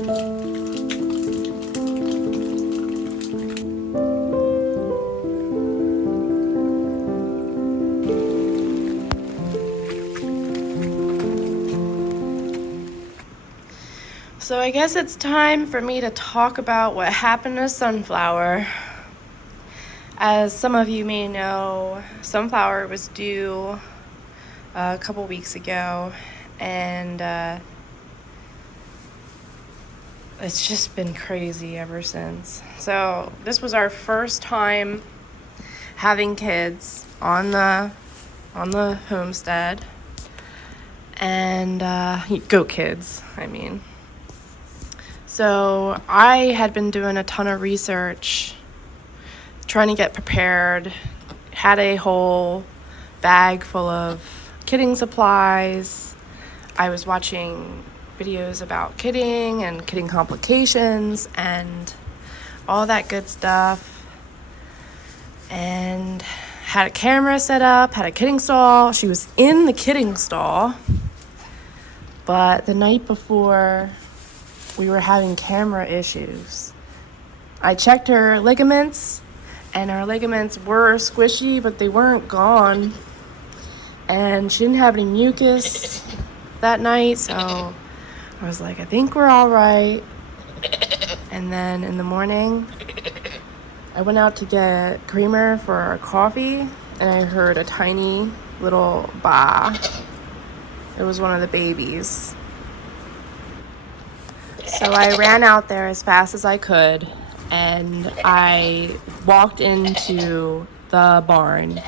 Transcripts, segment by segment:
So I guess it's time for me to talk about what happened to Sunflower. As some of you may know, Sunflower was due a couple weeks ago, and it's just been crazy ever since. So this was our first time having kids on the homestead, and go kids, I mean. So I had been doing a ton of research, trying to get prepared, had a whole bag full of kidding supplies. I was watching videos about kidding and kidding complications and all that good stuff, and had a camera set up, had a kidding stall. She was in the kidding stall, but the night before we were having camera issues. I checked her ligaments, and her ligaments were squishy, but they weren't gone. And she didn't have any mucus that night, so I was like, I think we're all right. And then in the morning, I went out to get creamer for our coffee, and I heard a tiny little bah. It was one of the babies. So I ran out there as fast as I could, and I walked into the barn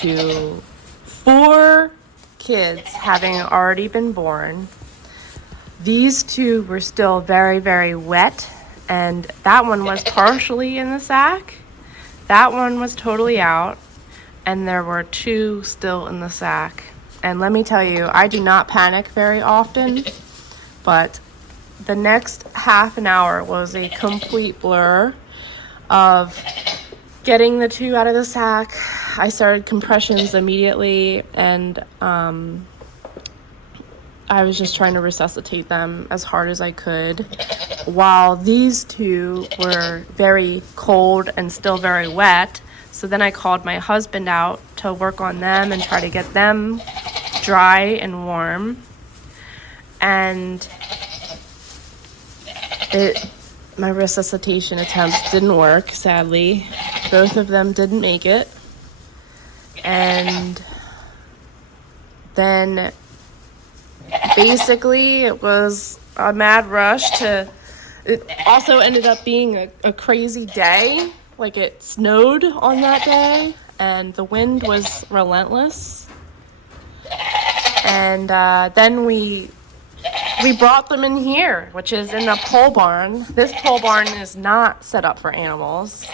to 4 kids having already been born. These 2 were still very, very wet, and that one was partially in the sack. That one was totally out, and there were 2 still in the sack. And let me tell you, I do not panic very often, but the next half an hour was a complete blur of getting the 2 out of the sack. I started compressions immediately, and I was just trying to resuscitate them as hard as I could, while these 2 were very cold and still very wet. So then I called my husband out to work on them and try to get them dry and warm. And my resuscitation attempts didn't work, sadly. Both of them didn't make it. And then basically it was a mad rush it also ended up being a crazy day. Like, it snowed on that day, and the wind was relentless. And then we brought them in here, which is in a pole barn. This pole barn is not set up for animals.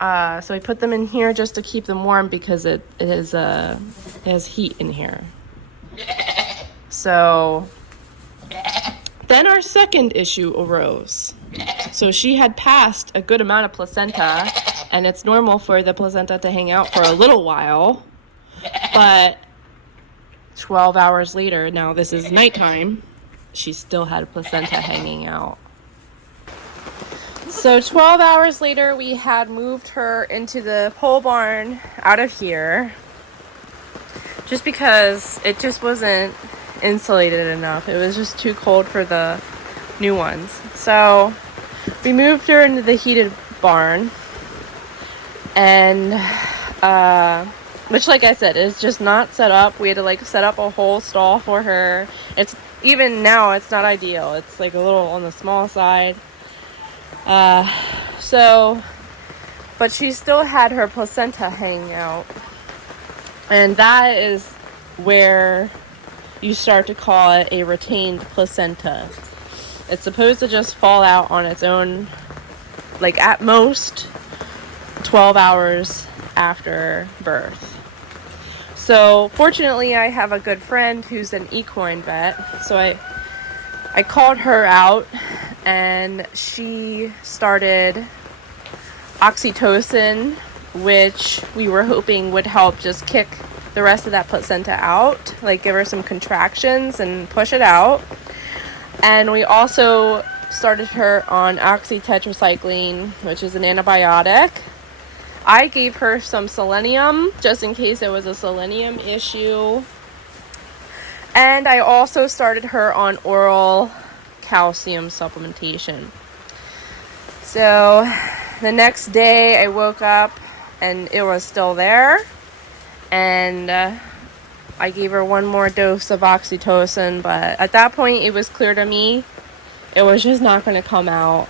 So we put them in here just to keep them warm because it has heat in here. So then our second issue arose. So she had passed a good amount of placenta, and it's normal for the placenta to hang out for a little while, but 12 hours later, now this is nighttime, she still had placenta hanging out. So 12 hours later, we had moved her into the pole barn out of here, just because it just wasn't insulated enough. It was just too cold for the new ones. So we moved her into the heated barn, and which, like I said, is just not set up. We had to set up a whole stall for her. It's even now, it's not ideal. It's like a little on the small side. But she still had her placenta hanging out. And that is where you start to call it a retained placenta. It's supposed to just fall out on its own, at most 12 hours after birth. So fortunately, I have a good friend who's an equine vet. So I called her out, and she started oxytocin, which we were hoping would help just kick the rest of that placenta out, give her some contractions and push it out. And we also started her on oxytetracycline, which is an antibiotic. I gave her some selenium just in case it was a selenium issue. And I also started her on oral calcium supplementation. So the next day I woke up and it was still there. And I gave her one more dose of oxytocin, but at that point it was clear to me it was just not going to come out.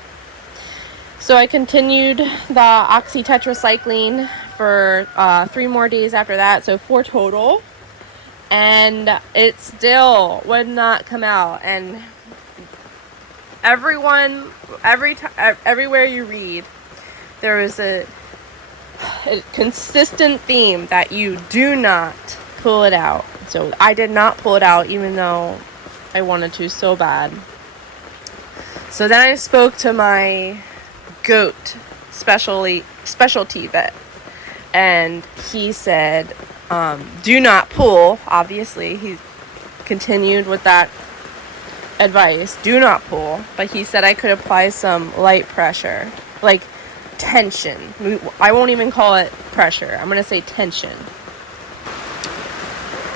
So I continued the oxytetracycline for 3 more days after that, so 4 total. And it still would not come out. And everywhere you read, there is a consistent theme that you do not pull it out. So I did not pull it out, even though I wanted to so bad. So then I spoke to my goat specialty vet, and he said, do not pull. Obviously, he continued with that advice, do not pull, but he said I could apply some light pressure, like tension. I won't even call it pressure, I'm gonna say tension.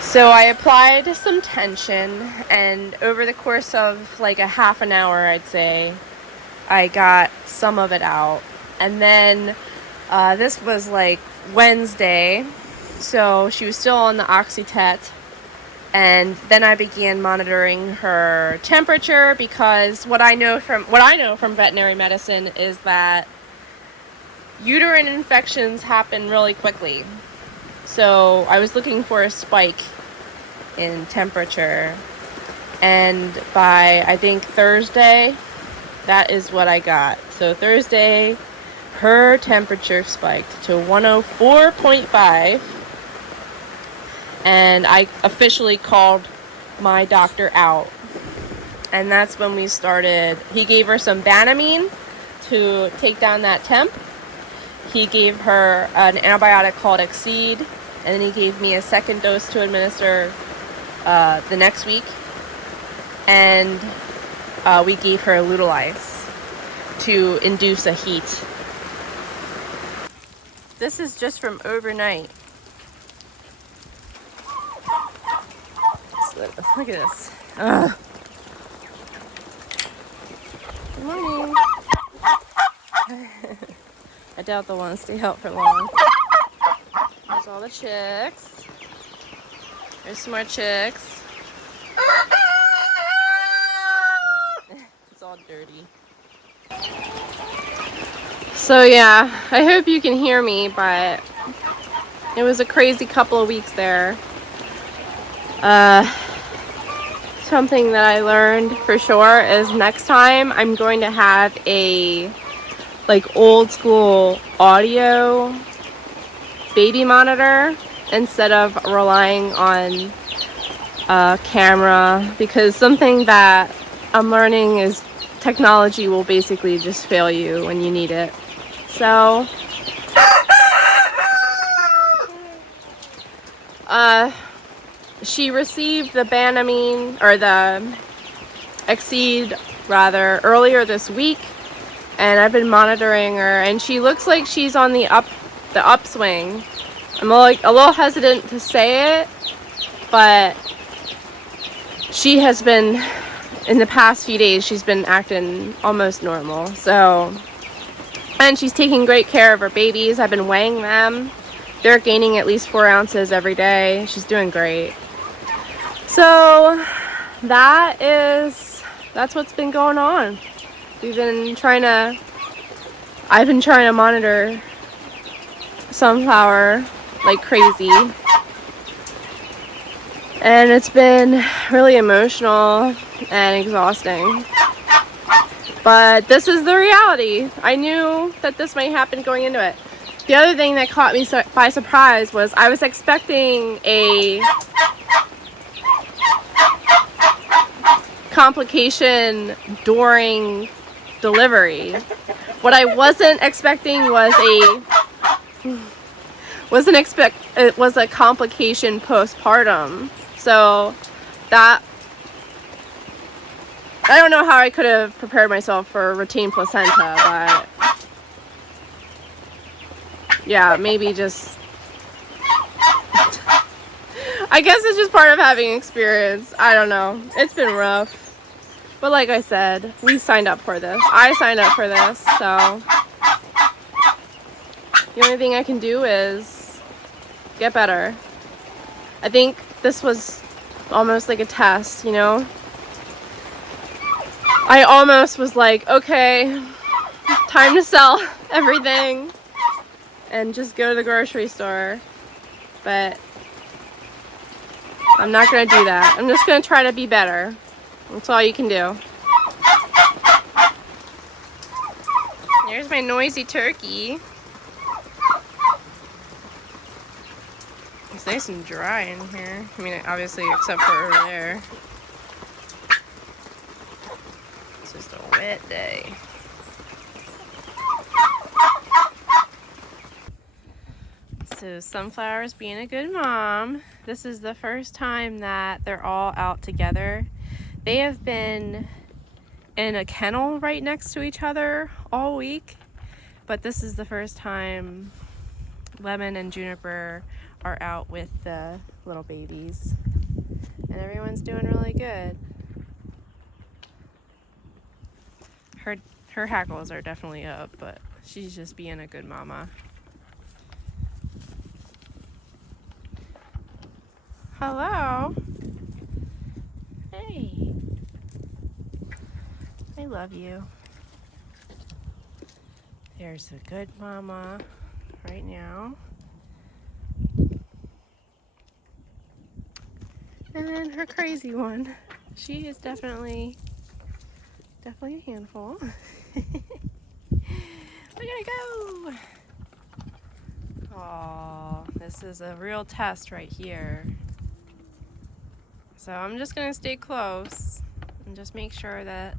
So I applied some tension, and over the course of like a half an hour, I'd say, I got some of it out. And then this was like Wednesday, so she was still on the Oxytet. And then I began monitoring her temperature, because what I know from veterinary medicine is that uterine infections happen really quickly. So I was looking for a spike in temperature, and by I think Thursday, that is what I got. So Thursday, her temperature spiked to 104.5, and I officially called my doctor out. And that's when we started. He gave her some Banamine to take down that temp. He gave her an antibiotic called Exceed, and then he gave me a second dose to administer the next week. And we gave her Lutalize to induce a heat. This is just from overnight. Look at this. Ugh. Good morning. I doubt they'll want to stay out for long. There's all the chicks. There's some more chicks. It's all dirty. So yeah, I hope you can hear me, but it was a crazy couple of weeks there. Something that I learned for sure is next time I'm going to have a like old school audio baby monitor instead of relying on a camera, because something that I'm learning is technology will basically just fail you when you need it. So she received the Banamine, or the Exceed rather, earlier this week, and I've been monitoring her, and she looks like she's on the upswing. I'm like a little hesitant to say it, but she has been, in the past few days, she's been acting almost normal. So, and she's taking great care of her babies. I've been weighing them. They're gaining at least 4 ounces every day. She's doing great. So that's what's been going on. I've been trying to monitor Sunflower like crazy, and it's been really emotional and exhausting, but this is the reality. I knew that this might happen going into it. The other thing that caught me by surprise was I was expecting a complication during delivery. What I wasn't expecting was a complication postpartum. So that I don't know how I could have prepared myself for a retained placenta, but yeah, maybe just, I guess it's just part of having experience. I don't know. It's been rough. But like I said, we signed up for this. I signed up for this, so the only thing I can do is get better. I think this was almost like a test, you know? I almost was like, okay, time to sell everything and just go to the grocery store. But I'm not going to do that. I'm just going to try to be better. That's all you can do. There's my noisy turkey. It's nice and dry in here. I mean, obviously, except for over there. It's just a wet day. So Sunflower's being a good mom. This is the first time that they're all out together. They have been in a kennel right next to each other all week, but this is the first time Lemon and Juniper are out with the little babies, and everyone's doing really good. Her hackles are definitely up, but she's just being a good mama. Hello. Hey. I love you. There's a good mama right now. And then her crazy one. She is definitely a handful. Look at her go. Oh, this is a real test right here. So I'm just gonna stay close and just make sure that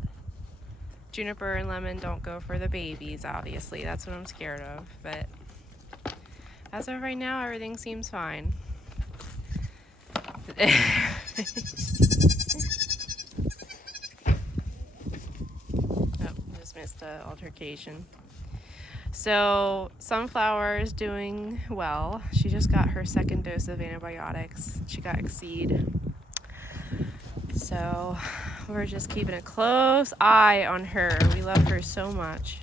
Juniper and Lemon don't go for the babies, obviously. That's what I'm scared of. But as of right now, everything seems fine. Oh, just missed the altercation. So Sunflower is doing well. She just got her second dose of antibiotics. She got Exceed. So we're just keeping a close eye on her. We love her so much.